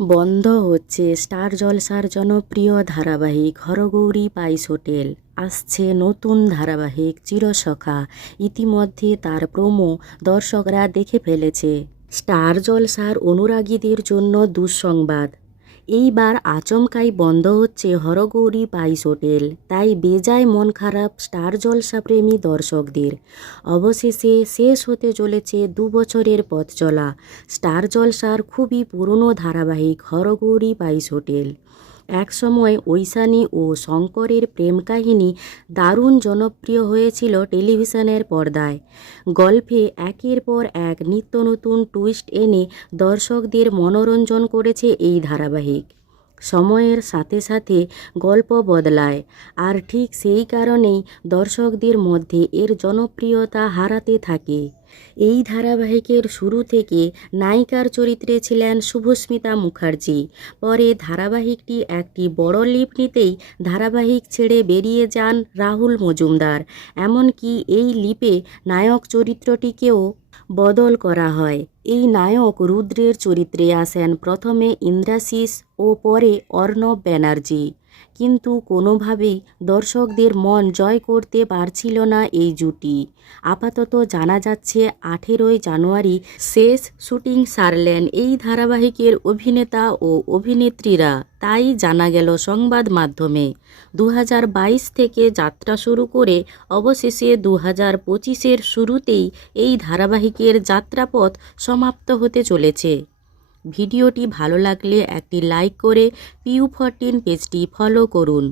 বন্ধ হচ্ছে স্টার জলসার জনপ্রিয় ধারাবাহিক হরগৌরী পাইস হোটেল। আসছে নতুন ধারাবাহিক চিরসখা। ইতিমধ্যে তার প্রোমো দর্শকরা দেখে ফেলেছে। স্টার জলসার অনুরাগীদের জন্য দুঃসংবাদ। এইবার আচমকাই বন্ধ হচ্ছে হরগৌরী পাইস হোটেল। তাই বেজায় মন খারাপ স্টার জলসাপ্রেমী দর্শকদের। অবশেষে শেষ হতে চলেছে দু বছরের পথ চলা। স্টার জলসার খুবই পুরনো ধারাবাহিক হরগৌরী পাইস হোটেল। একসময় ঐশানী ও শঙ্করের প্রেম কাহিনী দারুণ জনপ্রিয় হয়েছিল টেলিভিশনের পর্দায়। গল্পে একের পর এক নিত্য নতুন টুইস্ট এনে দর্শকদের মনোরঞ্জন করেছে এই ধারাবাহিক। সময়ের সাথে সাথে গল্প বদলায়। আর ঠিক সেই কারণেই দর্শকদের মধ্যে এর জনপ্রিয়তা হারাতে থাকে। এই ধারাবাহিকের শুরু থেকে নায়িকার চরিত্রে ছিলেন শুভস্মিতা মুখার্জি। পরে ধারাবাহিকটি একটি বড় লিপ নিতেই ধারাবাহিক ছেড়ে বেরিয়ে যান রাহুল মজুমদার। এমনকি এই লিপে নায়ক চরিত্রটিকেও বদল করা হয়। এই নায়ক রুদ্রের চরিত্রে আসেন প্রথমে ইন্দ্রাশিস ও পরে অর্ণব ব্যানার্জি। কিন্তু কোনোভাবেই দর্শকদের মন জয় করতে পারছিল না এই জুটি। আপাতত জানা যাচ্ছে আঠেরোই জানুয়ারি শেষ শুটিং সারলেন এই ধারাবাহিকের অভিনেতা ও অভিনেত্রীরা। তাই জানা গেল সংবাদ মাধ্যমে। দু হাজার বাইশ থেকে যাত্রা শুরু করে অবশেষে দু হাজার শুরুতেই এই ধারাবাহিকের যাত্রাপথ সমাপ্ত হতে চলেছে। ভিডিওটি ভালো লাগলে একটি লাইক করে পিউ ফরটিন পেজটি ফলো করুন।